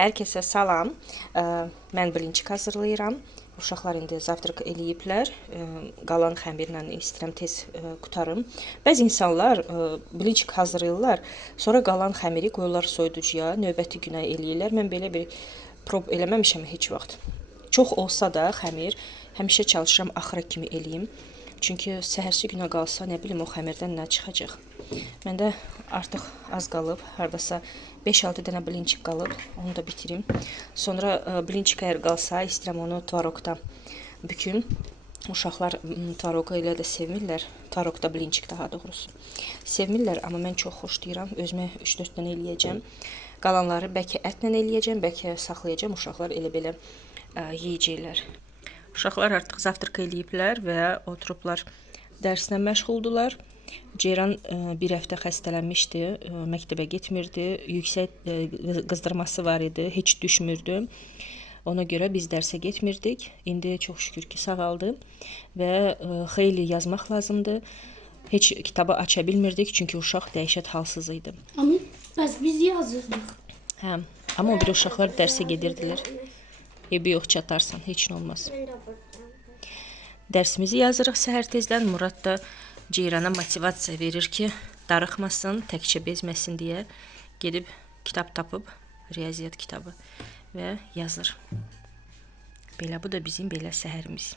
Hər kəsə salam. Mən blinçik hazırlayıram. Uşaqlar indi zavtraq eləyiblər. Qalan xəmirlə istəyirəm tez qutarım. Bəzi insanlar blinçik hazırlayırlar, sonra qalan xəmiri qoyurlar soyuducuya, növbəti günə eləyirlər. Mən belə bir prob eləməmişəm heç vaxt. Çox olsa da xəmir, həmişə çalışıram axıra kimi eləyim. Çünki səhərsi günə qalsa, nə bilim, o xəmirdən nə çıxacaq. Məndə artıq az qalıb, hardasa 5-6 dənə blinçik qalıb, onu da bitirim. Sonra blinçik əgər qalsa, istəyirəm onu tvaroqda büküm. Uşaqlar tvaroqu elə də sevmirlər, tvaroqda blinçik daha doğrusu. Sevmirlər, amma mən çox xoşlayıram, özümə 3-4 dənə eləyəcəm. Qalanları bəlkə ətlə eləyəcəm, bəlkə saxlayacam, uşaqlar elə belə yeyəcəklər. Uşaqlar artıq zavtraq eləyiblər və oturublar dərslə məşğuldular. Ceyran bir həftə xəstələnmişdi, məktəbə getmirdi, yüksək qızdırması var idi, heç düşmürdü. Ona görə biz dərsə getmirdik. İndi çox şükür ki sağaldı və xeyli yazmaq lazımdı. Heç kitabı aça bilmirdik, çünki uşaq dəhşət halsız idi. Ama biz yazırdık. Hə, amma o bir uşaqlar dərsə gedirdilər. Ebi yox, çatarsan, heç nə olmaz. Dərsimizi yazırıq səhər tezdən. Murad da Ceyrana motivasiya verir ki, darıxmasın, təkcə bezməsin deyə gedib kitab tapıb, riyaziyyat kitabı və yazır. Belə, bu da bizim belə səhərimiz.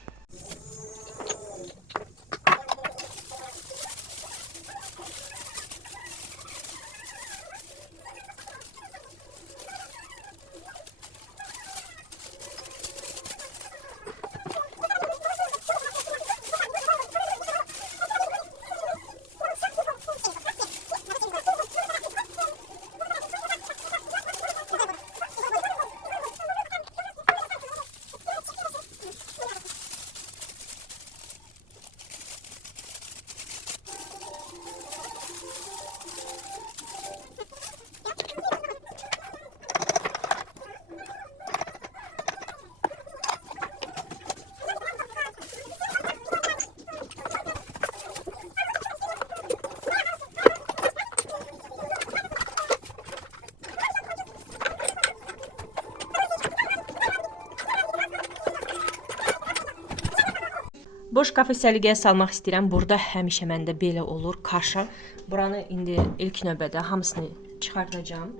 Boş kafe səliqəyə salmaq istəyirəm. Burada həmişə məndə belə olur. Kaşa. Buranı indi ilk növbədə hamısını çıxardacağam.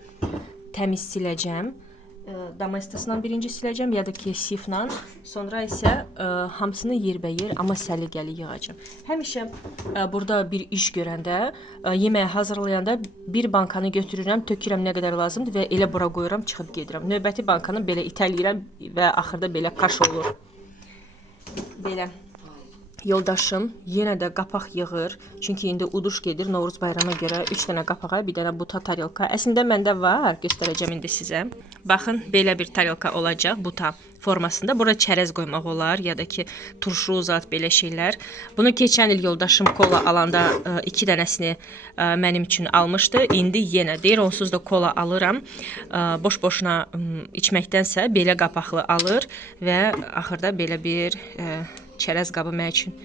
Təmiz siləcəm. Domestosla birinci siləcəm ya da ki siflə. Sonra isə hamısını yerbəyer, amma səliqəli yığacağam. Həmişə burada bir iş görəndə, yeməyi hazırlayanda bir bankanı götürürəm, tökürəm nə qədər lazımdır və elə bura qoyuram, çıxıb gedirəm. Növbəti bankanı belə itələyirəm və axırda belə kaş olur. Belə. Yoldaşım yenə də qapaq yığır. Çünki indi uduş gedir. Novruz bayramına görə 3 dənə qapağa, bir dənə buta tarelka. Əslində məndə var, göstərəcəm indi sizə. Baxın, belə bir tarelka olacaq buta formasında. Burada çərəz qoymaq olar ya da ki turşu zat, belə şeylər. Bunu keçən il yoldaşım kola alanda 2 dənəsini mənim üçün almışdı. İndi yenə deyir, onsuz da kola alıram. Boş-boşuna içməkdənsə belə qapaqlı alır və axırda belə bir çərəz qabı mənim üçün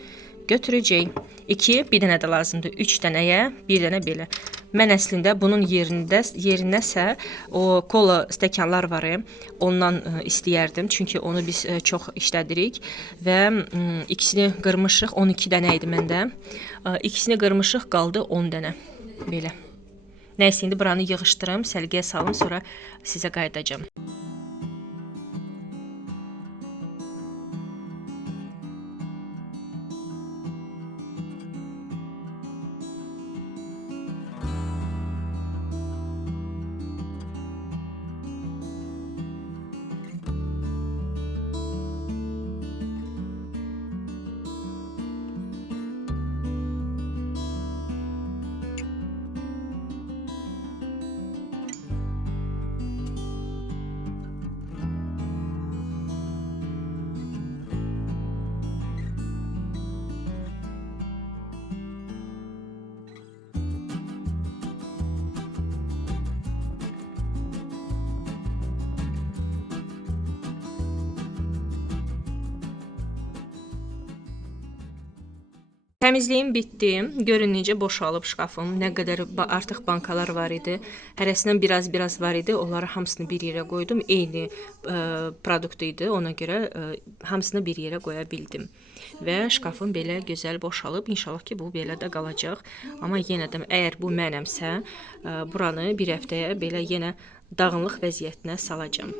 götürəcək. 2, bir dənə də lazımdır. 3 dənəyə, bir dənə belə. Mən əslində bunun yerinəsə o kola stəkanlar var, ondan istəyərdim. Çünki onu biz çox işlədirik və ikisini qırmışıq. 12 dənə idi məndə. İkisini qırmışıq, qaldı 10 dənə. Belə. Nəysə, indi buranı yığışdırım, səliqəyə salım, sonra sizə qayıdacağım. Təmizliyim bitdi. Görün necə boşalıb şkafım. Nə qədər artıq bankalar var idi. Hərəsindən biraz var idi. Onları hamısını bir yerə qoydum. Eyni produkt idi. Ona görə hamısını bir yerə qoya bildim. Və şkafım belə gözəl boşalıb. İnşallah ki, bu belə də qalacaq. Amma yenə də əgər bu mənəmsə, buranı bir həftəyə belə yenə dağınlıq vəziyyətinə salacağam.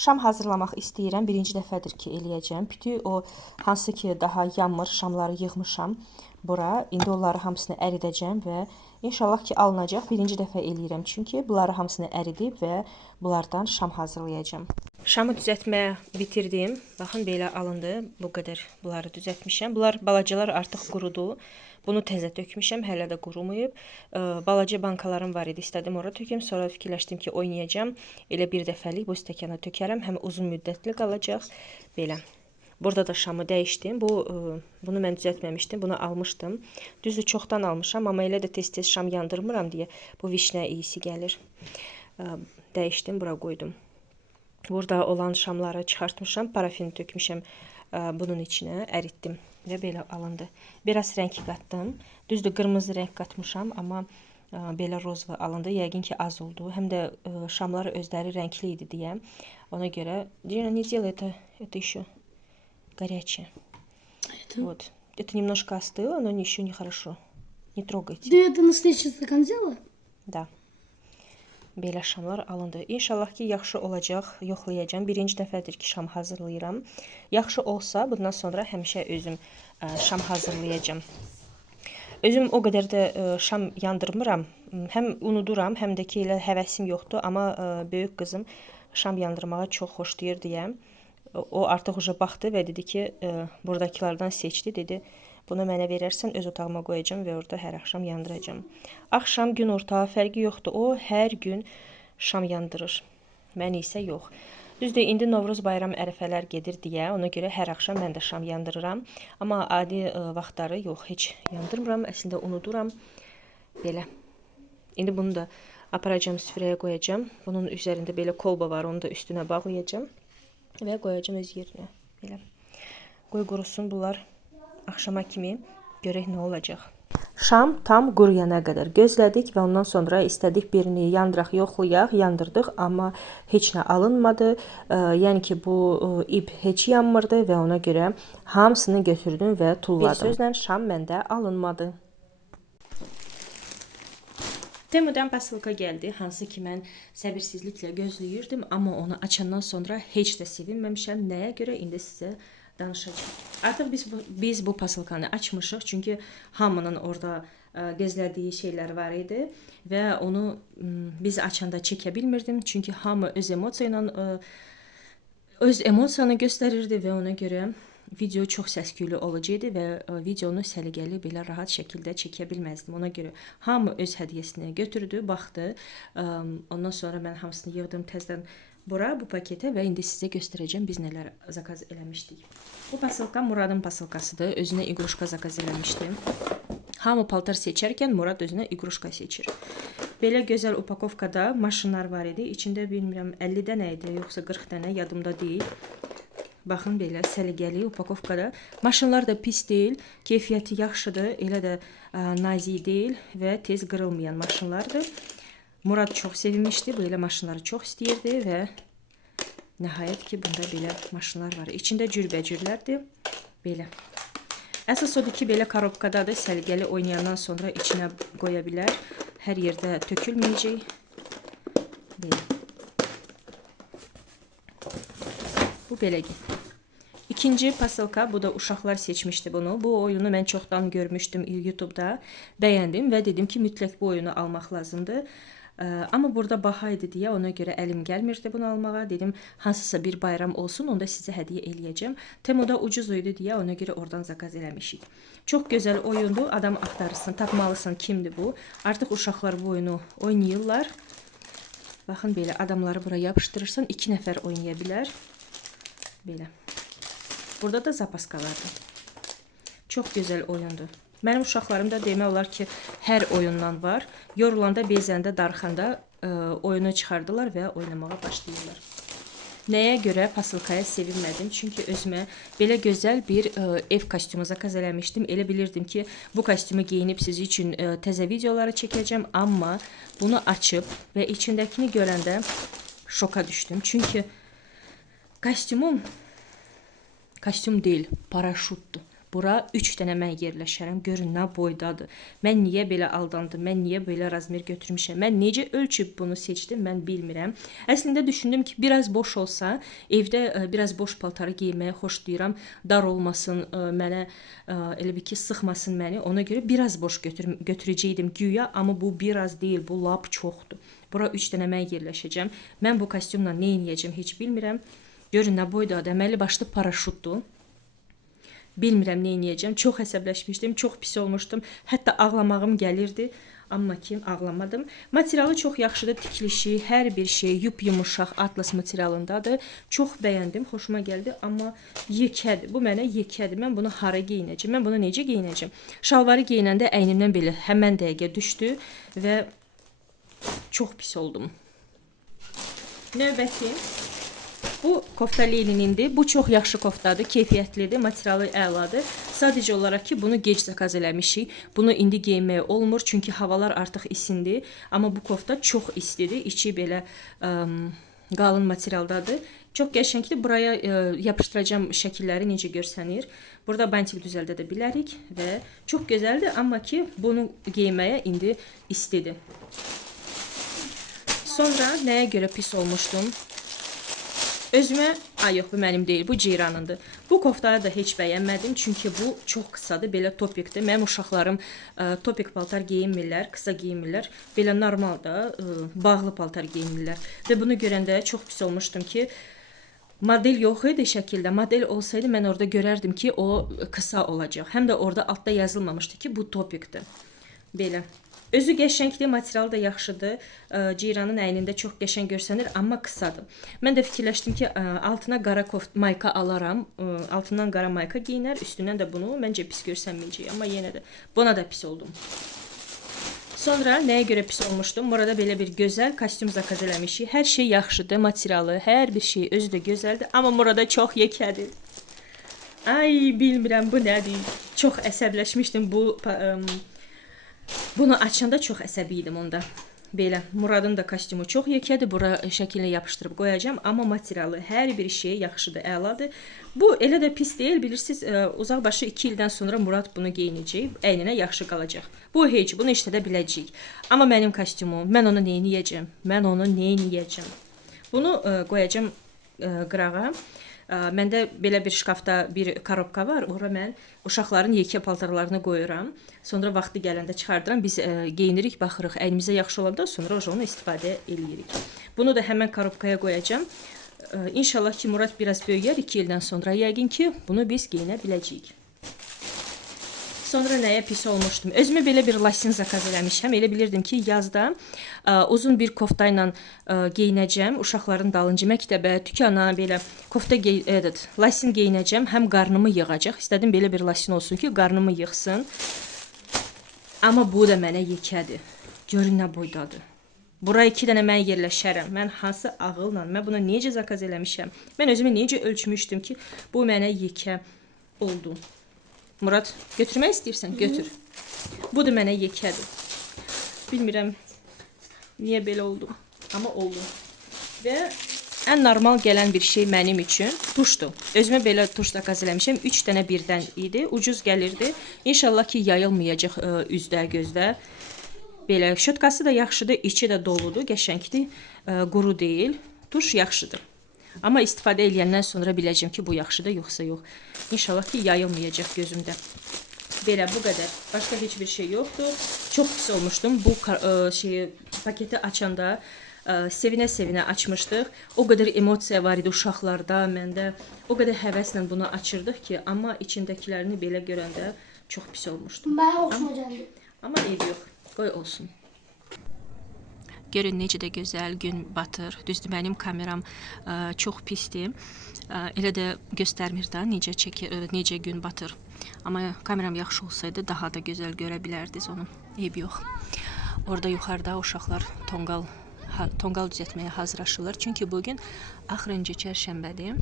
Şam hazırlamaq istəyirəm. Birinci dəfədir ki, eləyəcəm. Bütün o hansı ki daha yanmır, şamları yığmışam bura. İndi onları hamısını əridəcəm və inşallah ki alınacaq. Birinci dəfə eləyirəm çünki bunları hamısını əridib və bunlardan şam hazırlayacağam. Şamı düzəltməyə bitirdim. Baxın belə alındı. Bu qədər bunları düzəltmişəm. Bunlar balacalar artıq qurudu. Bunu təzə tökmüşəm, hələ də qurumayıb. Balaca bankalarım var idi, istədim ora töküm. Sonra fikirləşdim ki, oynayacağam. Elə bir dəfəlik bu stəkana tökərəm. Həm uzun müddətli qalacaq. Belə. Burada da şamı dəyişdim. Bunu mən düzəltməmişdim. Bunu almışdım. Düzdür, çoxdan almışam, amma elə də tez-tez şam yandırmıram deyə bu vişnə iyisi gəlir. Dəyişdim, bura qoydum. Burada olan şamları çıxartmışam. Parafini tökmüşəm bunun içinə, əritdim. Və belə alındı. Biraz rəng qatdım. Düzdür, qırmızı rəng qatmışam, amma belə rozva alındı. Yəqin ki, az oldu. Həm də şamlar özləri rəngli idi deyə. Ona görə, не делай это еще горячее. Вот. Это немножко остыло, но еще не хорошо. Не трогайте. Ты это на следующий стакан взяла? Да. Belə şamlar alındı. İnşallah ki, yaxşı olacaq. Yoxlayacağam. Birinci dəfədir ki, şam hazırlayıram. Yaxşı olsa, bundan sonra həmişə özüm şam hazırlayacağam. Özüm o qədər də şam yandırmıram. Həm unuduram, həm də ki, elə həvəsim yoxdur. Amma böyük qızım şam yandırmağı çox xoşlayır deyə. O artıq uca baxdı və dedi ki, buradakilardan seçdi. Dedi, bunu mənə verərsən, öz otağıma qoyacağam və orada hər axşam yandıracağam. Axşam, gün ortağı fərqi yoxdur. O, hər gün şam yandırır. Mən isə yox. Düzdür, indi Novruz bayram ərəfələr gedir deyə, ona görə hər axşam mən də şam yandırıram. Amma adi vaxtları yox, heç yandırmıram. Əslində unuduram. Belə. İndi bunu da aparacağım, süfrəyə qoyacağım. Bunun üzərində belə kolba var, onu da üstünə bağlayacağım. Və qoyacağım öz yerinə. Belə. Qoy qurusun bunlar. Axşama kimi görək nə olacaq. Şam tam quruyana qədər gözlədik və ondan sonra istədik birini yandıraq, yoxlayaq, yandırdıq, amma heç nə alınmadı. Yəni ki, bu ip heç yanmırdı və ona görə hamısını götürdüm və tulladım. Bir sözlə şam məndə alınmadı. Temudan basılka gəldi, hansı ki mən səbirsizliklə gözləyirdim, amma onu açandan sonra heç də sevinməmişəm. Nəyə görə indi sizə danışacağım. Artıq biz bu pasılkanı açmışıq, çünki hamının orada gözlədiyi şeylər var idi və onu biz açanda çəkə bilmirdim, çünki hamı öz emosiyanı göstərirdi və ona görə video çox səs-küylü olacaqdı və videonu səliqəli belə rahat şəkildə çəkə bilməzdim. Ona görə hamı öz hədiyyəsini götürdü, baxdı. Ondan sonra mən hamısını yığdım təzədən bura, bu paketə və indi sizə göstərəcəm biz nələr zakaz eləmişdik. Bu pasılka Muradın pasılkasıdır. Özünə iqruşka zakaz eləmişdim. Hamı paltar seçərkən Murad özünə iqruşka seçir. Belə gözəl upakovkada maşınlar var idi. İçində bilmirəm 50 dənə idi, yoxsa 40 dənə, yadımda deyil. Baxın belə səliqəli upakovkada. Maşınlar da pis deyil, keyfiyyəti yaxşıdır, elə də nazik deyil və tez qırılmayan maşınlardır. Murad çox sevinmişdi, belə maşınları çox istəyirdi və nəhayət ki, bunda belə maşınlar var. İçində cürbəcürlərdir, belə. Əsas odur ki, belə korobkadadır, səliqəli oynayandan sonra içinə qoya bilər. Hər yerdə tökülməyəcək. Belə. Bu belə gəlir. İkinci pasılka, bu da uşaqlar seçmişdi bunu. Bu oyunu mən çoxdan görmüşdüm YouTube'da, bəyəndim və dedim ki, mütləq bu oyunu almaq lazımdır. Amma burada baha idi deyə ona görə əlim gəlmirdi bunu almağa. Dedim hansısa bir bayram olsun, onda sizə hədiyyə eləyəcəm. Temuda ucuz idi deyə ona görə oradan zakaz eləmişik. Çox gözəl oyundur. Adam axtarırsan, tapmalısan kimdir bu. Artıq uşaqlar bu oyunu oynayırlar. Baxın belə adamları bura yapışdırırsan 2 nəfər oynaya bilər. Belə. Burada da zapaskalardır. Çox gözəl oyundur. Mənim uşaqlarım da demək olar ki, hər oyundan var. Yorulanda, bezəndə, darıxanda oyunu çıxardılar və oynamağa başlayırlar. Nəyə görə pasilkaya sevinmədim? Çünki özümə belə gözəl bir ev kostyumu zakaz eləmişdim. Elə bilirdim ki, bu kostyumu geyinib siz üçün təzə videoları çəkəcəm. Amma bunu açıb və içindəkini görəndə şoka düşdüm. Çünki kostyum deyil, paraşutdur. Bura 3 dənə mən yerləşərəm. Görün nə boydadır. Mən niyə belə aldandım? Mən niyə belə razmer götürmüşəm? Mən necə ölçüb bunu seçdim? Mən bilmirəm. Əslində düşündüm ki, biraz boş olsa, evdə biraz boş paltarı geyməyə xoşlayıram. Dar olmasın, mənə elə bir ki, sıxmasın məni. Ona görə biraz boş götürəcəydim güya, amma bu biraz deyil, bu lap çoxdur. Bura 3 dənə mən yerləşəcəm. Mən bu kostyumla nə edəcəm heç bilmirəm. Görün nə boydadır. Əməlli başlı paraşutdur. Bilmirəm nə edəcəm. Çox əsəbləşmişdim, çox pis olmuşdum. Hətta ağlamağım gəlirdi. Amma ki, ağlamadım. Materialı çox yaxşıdır, tikilişi, hər bir şey yumuşaq atlas materialındadır. Çox bəyəndim, xoşuma gəldi. Amma yekədir. Bu mənə yekədir. Mən bunu hara geyinəcəm? Mən bunu necə geyinəcəm? Şalvarı geyinəndə əynimdən belə həmən dəqiqə düşdü və çox pis oldum. Növbəti. Bu kofta Leninindir. Bu çox yaxşı koftadır, keyfiyyətlidir, materialı əladır. Sadəcə olaraq ki, bunu gec zakaz eləmişik. Bunu indi geyməyə olmur, çünki havalar artıq isindi. Amma bu kofta çox istidir. İçi belə qalın materialdadır. Çox qəşəngdir. Buraya yapışdıracağım şəkilləri necə görsənir. Burada bantik düzəldə də bilərik və çox gözəldir. Amma ki, bunu geyməyə indi istidir. Sonra nəyə görə pis olmuşdum? Özümə, yox bu mənim deyil, bu Ceyranındır. Bu koftanı da heç bəyənmədim, çünki bu çox qısadır, belə topikdir. Mənim uşaqlarım topik paltar geyinmirlər, qısa geyinmirlər. Belə normal da bağlı paltar geyinmirlər. Və bunu görəndə çox pis olmuşdum ki, model yox idi şəkildə. Model olsaydı mən orada görərdim ki, o qısa olacaq. Həm də orada altda yazılmamışdı ki, bu topikdir. Belə. Özü qəşəngdir, materialı da yaxşıdır. Ceyranın əynində çox qəşəng görsənir, amma qısadır. Mən də fikirləşdim ki, altına qara mayka alaram. Altından qara mayka geyinər, üstündən də bunu məncə pis görsənməyəcək. Amma yenə də buna da pis oldum. Sonra nəyə görə pis olmuşdum? Burada belə bir gözəl kostyum zakaz eləmişik. Hər şey yaxşıdır, materialı, hər bir şey özü də gözəldir. Amma burada çox yekədir. Ay, bilmirəm bu nədir. Çox əsəbləşmişdim bu... Bunu açanda çox əsəbi idim onda. Belə, Muradın da kostyumu çox yekədir. Bura şəkilini yapışdırıb qoyacağım. Amma materialı, hər bir şey yaxşıdır, əladır. Bu elə də pis deyil. Bilirsiniz, uzaqbaşı 2 ildən sonra Murad bunu geyinəcək. Əyninə yaxşı qalacaq. Bu heç, bunu işlədə biləcəyik. Amma mənim kostyumum, mən onu neyniyəcəm? Mən onu neyniyəcəm? Bunu qoyacağım qırağa. Məndə belə bir şkafda bir korobka var. Ora mən uşaqların yekə paltarlarını qoyuram. Sonra vaxtı gələndə çıxardıram. Biz geyinirik, baxırıq. Əynimizə yaxşı olanda sonra onu istifadə eləyirik. Bunu da həmən korobkaya qoyacağam. İnşallah ki, Murad biraz böyüyər 2 ildən sonra. Yəqin ki, bunu biz geyinə biləcəyik. Sonra nəyə pis olmuşdum? Özümə belə bir lasin zakaz eləmişəm. Elə bilirdim ki, yazda uzun bir kofta ilə geyinəcəm. Uşaqların dalınca məktəbə, dükana belə kofta lasin geyinəcəm. Həm qarnımı yığacaq. İstədim belə bir lasin olsun ki, qarnımı yığsın. Amma bu da mənə yekədir. Görün nə boydadır. Bura 2 dənə mən yerləşərəm. Mən hansı ağılla, mən buna necə zakaz eləmişəm? Mən özümü necə ölçmüşdüm ki, bu mənə yekə oldu. Murad, götürmək istəyirsən? Götür. Bu da mənə yekədir. Bilmirəm niyə belə oldum. Amma oldu. Və ən normal gələn bir şey mənim üçün tuşdur. Özümə belə tuş zakaz eləmişəm. 3 dənə birdən idi. Ucuz gəlirdi. İnşallah ki, yayılmayacaq üzdə, gözdə. Belə, şotkası da yaxşıdır. İçi də doludur, qəşəngdir. Quru deyil. Tuş yaxşıdır. Amma istifadə edəndən sonra biləcəm ki, bu yaxşıdır, yoxsa yox. İnşallah ki, yayılmayacaq gözümdə. Belə, bu qədər. Başqa heç bir şey yoxdur. Çox pis olmuşdum. Bu paketi açanda sevinə-sevinə açmışdıq. O qədər emosiya var idi uşaqlarda, məndə. O qədər həvəslə bunu açırdıq ki, amma içindəkilərini belə görəndə çox pis olmuşdu. Ben hoşuma geldi. Amma eybi yox, qoy olsun. Görün necə də gözəl gün batır. Düzdür, mənim kameram çox pisdir. Elə də göstərmir də necə gün batır. Amma kameram yaxşı olsaydı daha da gözəl görə bilərdiniz onu. Eybi yox. Orada yuxarıda uşaqlar tonqal düzəltməyə hazırlaşırlar. Çünki bugün axırıncı çərşənbədir.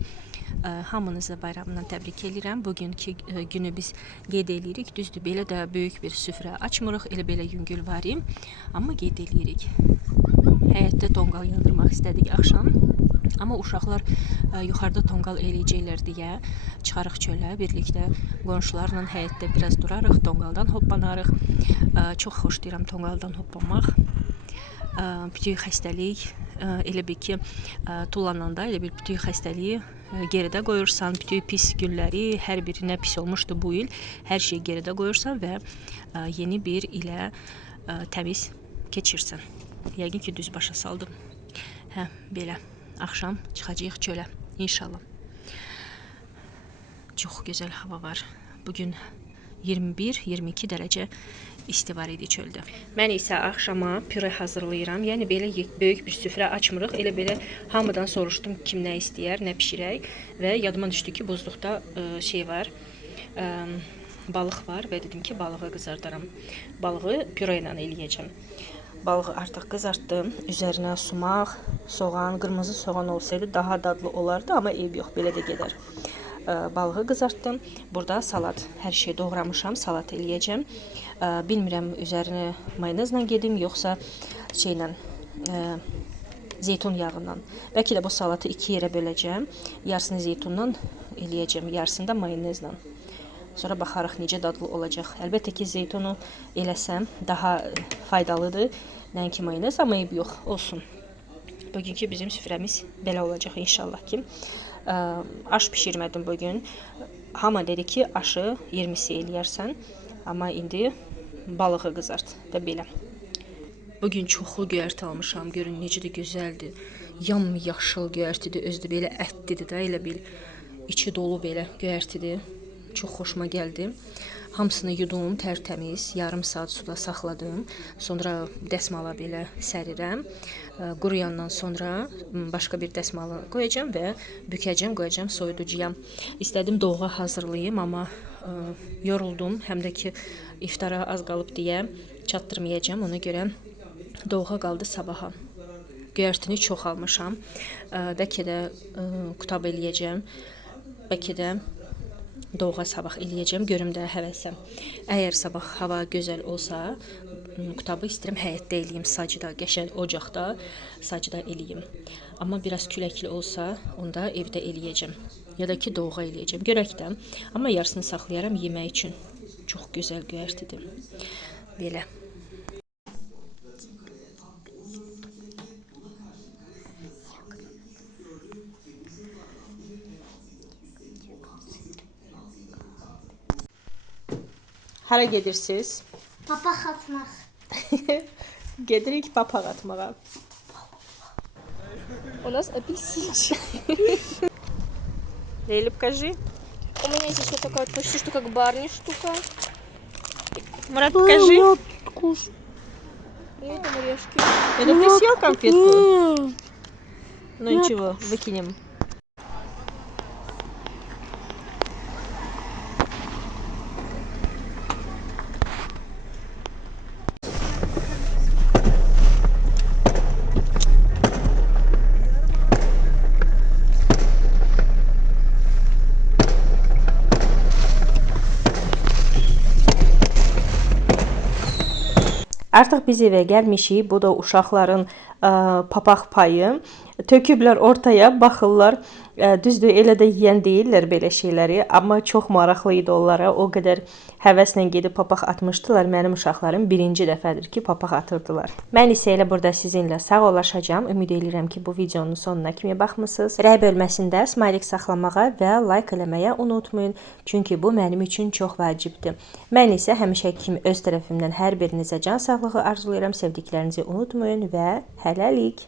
Hamınızı bayramla təbrik edirəm. Bugünkü günü biz qeyd edirik. Düzdür, belə də böyük bir süfrə açmırıq. Elə belə yüngül var, amma qeyd edirik. Həyətdə tonqal yandırmaq istədik axşam. Amma uşaqlar yuxarıda tonqal eləyəcəklər deyə çıxarıq çölə. Birlikdə qonşularla həyətdə biraz durarıq, tonqaldan hoppanarıq. Çox xoşlayıram tonqaldan hoppanmaq. Bütün xəstəlik, elə bil ki, tullananda elə bir bütün xəstəliyi geridə qoyursan, bütün pis günləri, hər biri nə pis olmuşdu bu il, hər şeyi geridə qoyursan və yeni bir ilə təmiz keçirsən. Yəqin ki, düz başa saldım. Hə, belə. Axşam çıxacağıq çölə, inşallah. Çox gözəl hava var. Bugün 21-22 dərəcə isti var idi çöldə. Mən isə axşama püre hazırlayıram. Yəni belə böyük bir süfrə açmırıq. Elə belə hamıdan soruşdum kim nə istəyər, nə bişirək və yadıma düşdü ki, buzluqda var. Balıq var və dedim ki, balığı qızardaram. Balığı püre ilə eləyəcəm. Balığı artıq qızartdım. Üzərinə sumaq, soğan, qırmızı soğan olsaydı daha dadlı olardı, amma eyb yox, belə də gedər. Balığı qızartdım. Burada salat, hər şey doğramışam, salat eləyəcəm. Bilmirəm üzərinə mayonezlə gedim, yoxsa zeytun yağından. Bəlkə də bu salatı 2 yerə böləcəm. Yarısını zeytundan eləyəcəm, yarısını da mayonezlə. Sonra baxarıq necə dadlı olacaq. Əlbəttə ki, zeytunu eləsəm daha faydalıdır. Nəinki mayonez, amma eyb yox, olsun. Bugünkü bizim süfrəmiz belə olacaq inşallah ki. Aş pişirmədim bugün. Hamı dedi ki, aşı 20'si eləyərsən. Amma indi balığı qızart və belə. Bugün çoxlu göyərti almışam. Görün necə də gözəldir. Yam-yaşıl göyərtidir, özü də belə ətlidir də, elə bil içi dolu belə göyərtidir. Çox xoşuma gəldi. Hamısını yudum, tərtəmiz, yarım saat suda saxladım. Sonra dəsmala belə sərirəm. Quruyandan sonra başqa bir dəsmala qoyacağam və bükəcəm, qoyacağam soyuducuya. İstədim doğğa hazırlayayım, amma yoruldum. Həm də ki, iftara az qalıb deyə çatdırmayacağam. Ona görə doğğa qaldı sabaha. Göyərtini çox almışam. Bəlkə də qutab eləyəcəm. Bəlkə də doğğa sabah eləyəcəm, görüm də həvəsəm. Əgər sabah hava gözəl olsa, qutabı istəyirəm həyətdə eləyim, sacda, qəşəng ocaqda, sacda eləyim. Amma biraz küləkli olsa, onda evdə eləyəcəm. Ya da ki, doğğa eləyəcəm, görək də. Amma yarısını saxlayaram yemək üçün. Çox gözəl göyərtidir. Belə. Hara gedirsiniz? Papaq atmaq. Gedirik papaq atmağa. У нас апельсинчик. Лейли, покажи. У меня здесь вот такая вот почти что как барни штука. Мурат, покажи. И это орешки. Это ты съел конфетку? Ну ничего, выкинем. Artıq biz evə gəlmişik. Bu da uşaqların papaq payı. töküblər ortaya, baxırlar. Düzdür, elə də yeyən deyirlər belə şeyləri, amma çox maraqlı idi onlara. O qədər həvəslə gedib papaq atmışdılar. Mənim uşaqlarım birinci dəfədir ki, papaq atırdılar. Mən isə elə burada sizinlə sağollaşacağam. Ümid edirəm ki, bu videonun sonuna kimi baxmısınız. Rəy bölməsində smaylik saxlamağa və like eləməyə unutmayın. Çünki bu mənim üçün çox vacibdir. Mən isə həmişəki kimi öz tərəfimdən hər birinizə can sağlığı arzulayıram. Sevdiklərinizi unutmayın və hələlik.